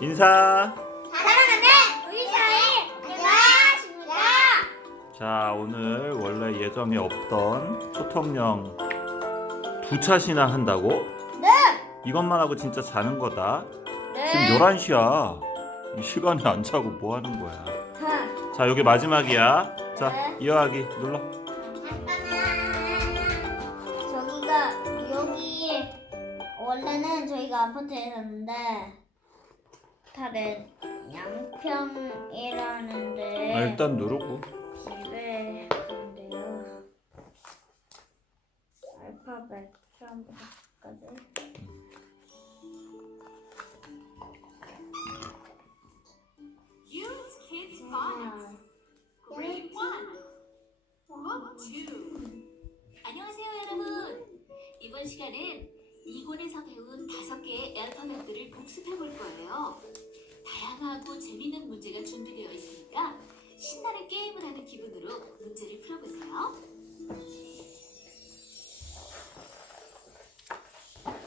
인사. 사랑하는 우리 사이 안녕하십니까? 자, 오늘 원래 예정에 없던 초통령 두 차시나 한다고? 네. 이것만 하고 진짜 자는 거다. 네. 지금 11시야. 이 시간에 안 자고 뭐 하는 거야? 하. 자, 여기 마지막이야. 자, 네. 이어하기 눌러. 저기가 여기 원래는 저희가 아파트에 샀는데 다른 양평이라는데 아, 일단 누르고. 집에 간대요. 알파벳. Use Kids Phonics. Grade 1. Book 2. 안녕하세요, 여러분. 이번 시간은 이권에서 배운 다섯 개의 앨퍼벳들을 복습해 볼 거예요. 다양하고 재미있는 문제가 준비되어 있으니까 신나는 게임을 하는 기분으로 문제를 풀어보세요.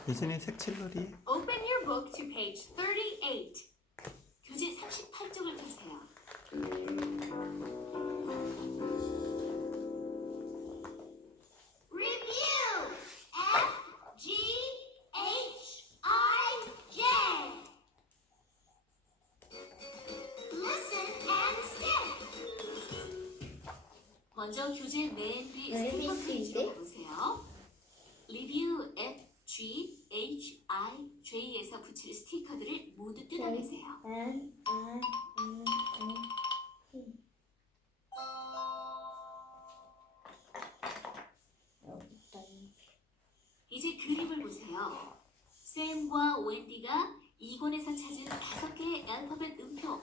예진이 색칠놀이. Open your book to page 38. 교재 38쪽을 펴세요. 맨뒤왜 스티커? 가보세요. Review F G H I J에서 붙일 스티커들을 모두 뜯어내세요. I N N 여기 있다. 이제 그림을 보세요. 샘과 웬디가 이권에서 찾은 다섯 개의 앨퍼벳 음표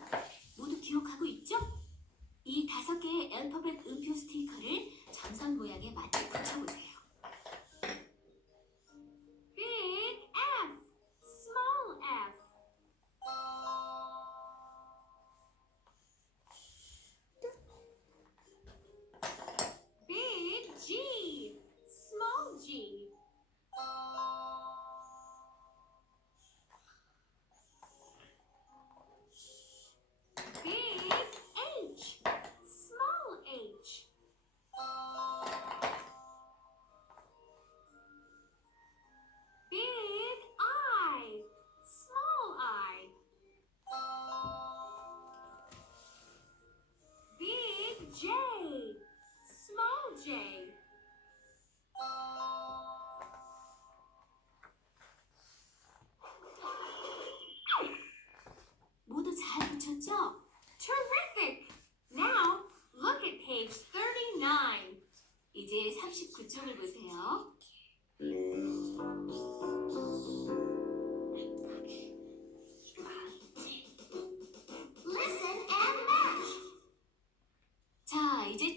모두 기억하고 있죠? 이 다섯 개의 앨퍼벳 음표 스티커를 점선 모양에 맞게 붙여보세요.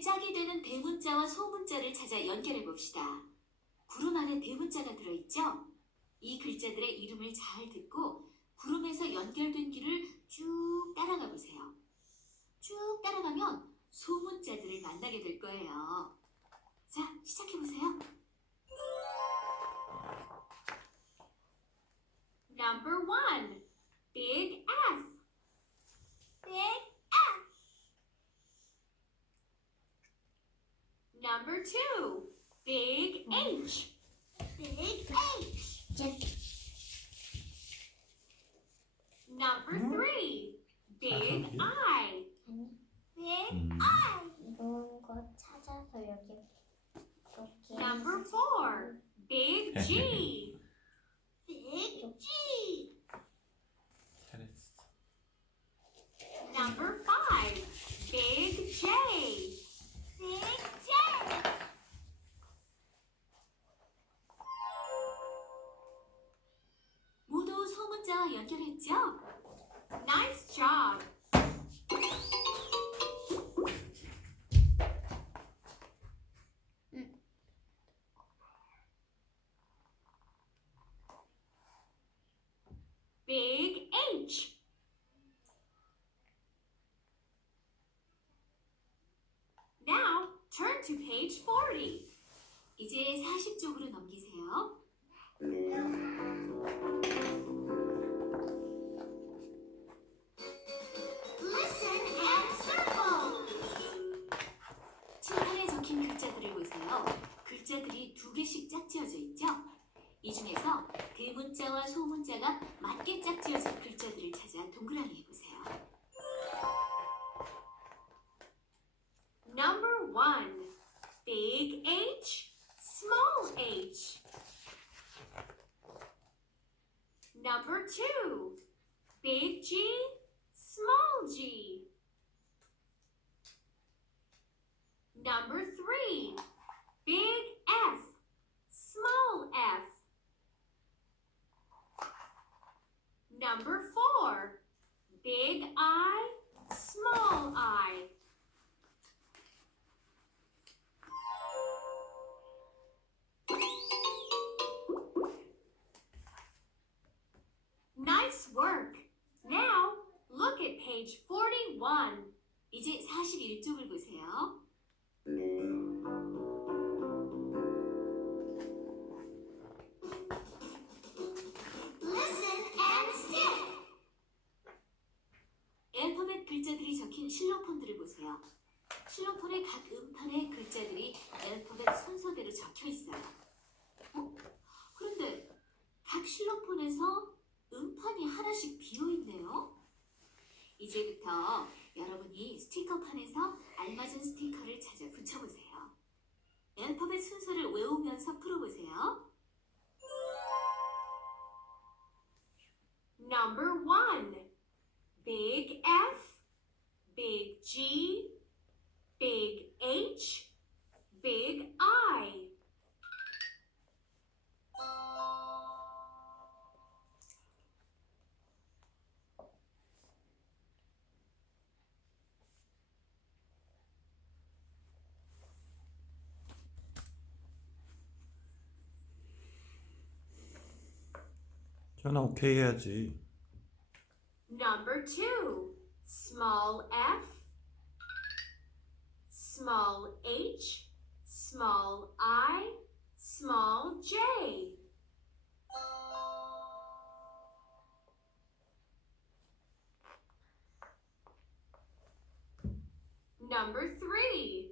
짝이 되는 대문자와 소문자를 찾아 연결해 봅시다. 구름 안에 대문자가 들어있죠? 이 글자들의 이름을 잘 듣고 구름에서 연결된 길을 쭉 따라가 보세요. 쭉 따라가면 소문자들을 만나게 될 거예요. 자, 시작해 보세요. Number one, big Number two, big H. Big H. Number three, big I. Big 음. I. 이런 거 찾아서 여기 이렇게 Number four, big G. Big G. big H. Now turn to page 40. 이제 40쪽으로 넘기세요. Listen and circle. 칠판에 적힌 글자들을 보세요. 글자들이 두 개씩 짝지어져 있죠? 대문자가 맞게 짝지어진 글자들을 찾아 동그라미 해보세요. Number one, big H, small h. Number two, big G, small g. Number three, 이제 41쪽을 보세요. 글자들이 적힌 실로폰들을 보세요. 실로폰의 각 음판에 글자들이 앨파벳 순서대로 적혀 있어요. 어? 그런데 각 실로폰에서 음판이 하나씩 비어 있네요. 이제부터 여러분이 스티커판에서 알맞은 스티커를 찾아 붙여보세요. 앨파벳 순서를 외우면서 풀어보세요. Number one. Big F, Big G, Big H, Big I. 전화 오케이 해야지. Number two, small f, small h, small i, small j. Number three,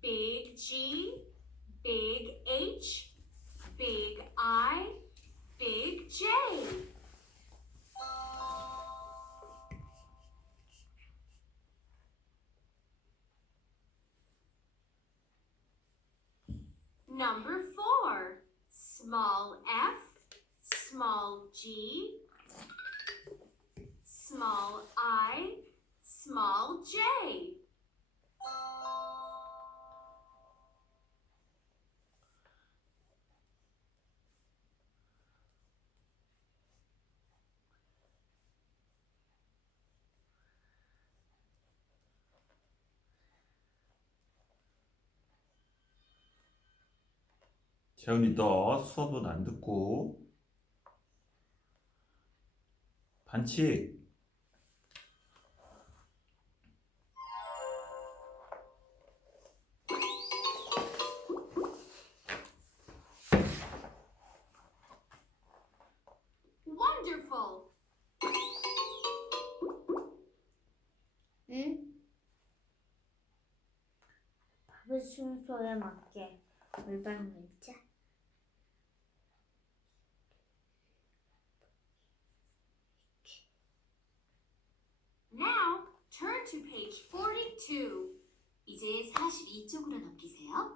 big G, big H, big I, big J. Number four, small f, small g, small i, small j. 재훈이 너 수업은 안 듣고 반칙. Wonderful! 응? 밥의 순서에 맞게 올바른 글자. Now turn to page 42. 이제 42쪽으로 넘기세요.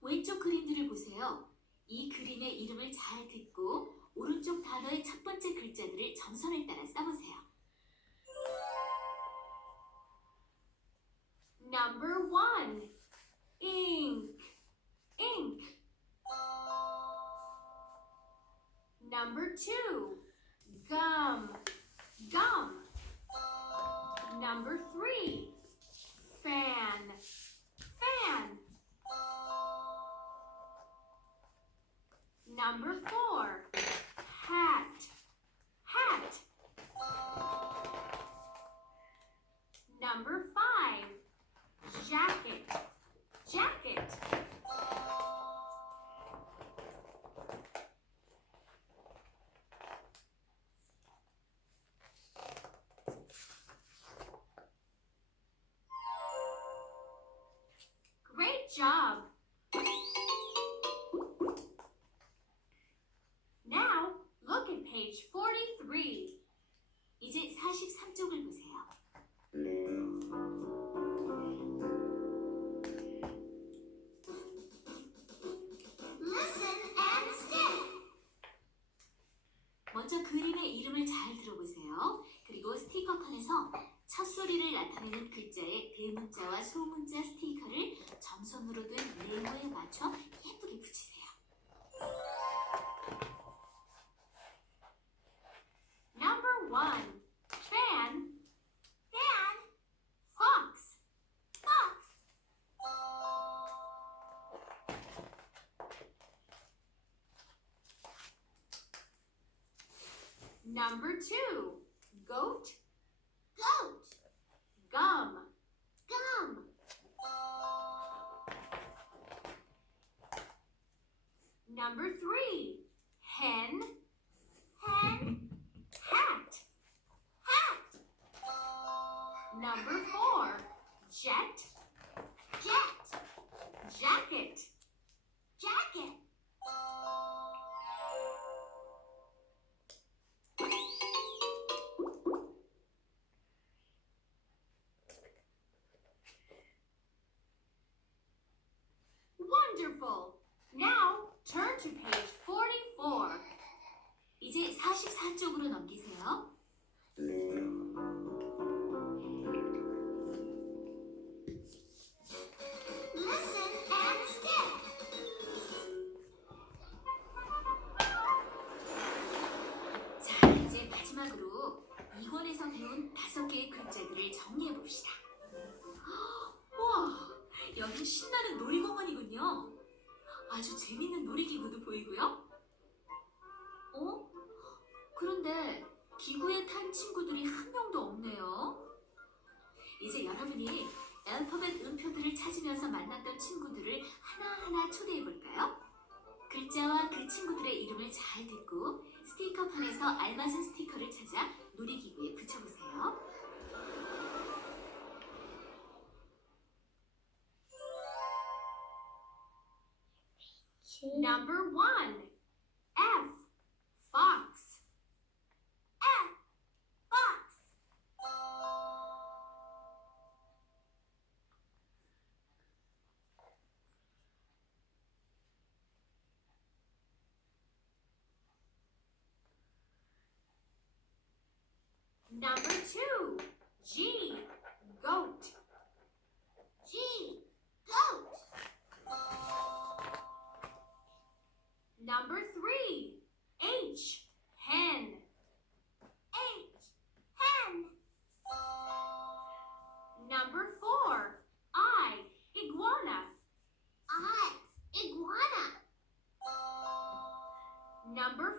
왼쪽 그림들을 보세요. 이 그림의 이름을 잘 듣고 오른쪽 단어의 첫 번째 글자들을 점선을 따라 써보세요. Number one, ink, ink. Number two, gum, gum. Number three, fan, fan. Number four, job. Now, look at page 43. 이제 43쪽을 보세요. Listen and stick. 먼저 그림의 이름을 잘 들어보세요. 그리고 스티커판에서 첫 소리를 나타내는 글자의 대문자와 소문자 스티커를 점선으로 된 네모에 맞춰 예쁘게 붙이세요. Number one, fan, Fan. fox. Fox. Number two, Number three, 이권에서 배운 다섯 개의 글자들을 정리해 봅시다. 와, 여긴 신나는 놀이공원이군요. 아주 재밌는 놀이기구도 보이고요. 어? 그런데 기구에 탄 친구들이 한 명도 없네요. 이제 여러분이 알파벳 음표들을 찾으면서 만났던 친구들을 하나하나 초대해 볼까요? 글자와 그 친구들의 이름을 잘 듣고 스티커판에서 알맞은 스티커를 찾아 놀이기구에 붙여보세요. Number one, F, fox. Number two, G, goat. G. Goat. Number three, H, hen. H. Hen. Number four, I, iguana. I. Iguana. Number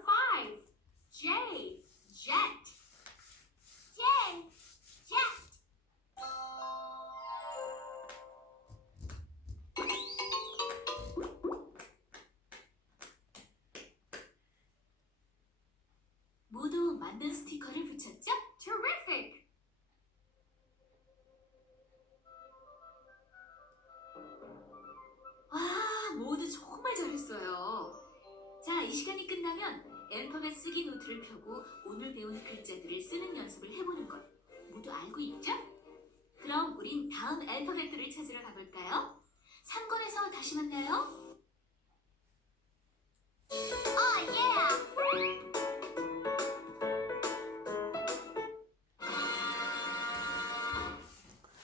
시간이 끝나면 앨파벳 쓰기 노트를 펴고 오늘 배운 글자들을 쓰는 연습을 해보는 것 모두 알고 있죠? 그럼 우린 다음 앨파벳들을 찾으러 가볼까요? 3권에서 다시 만나요. Oh yeah.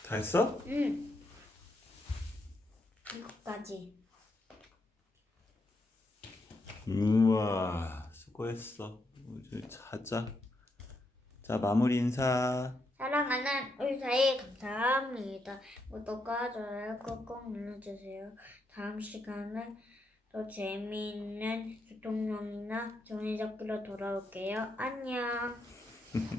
다 했어? 응. 이거까지. 우와 수고했어 이제 자자 자 마무리 인사 사랑하는 의사에 감사합니다. 구독과 좋아요 꾹꾹 눌러주세요. 다음 시간은 더 재미있는 소통용이나 종이접기로 돌아올게요. 안녕.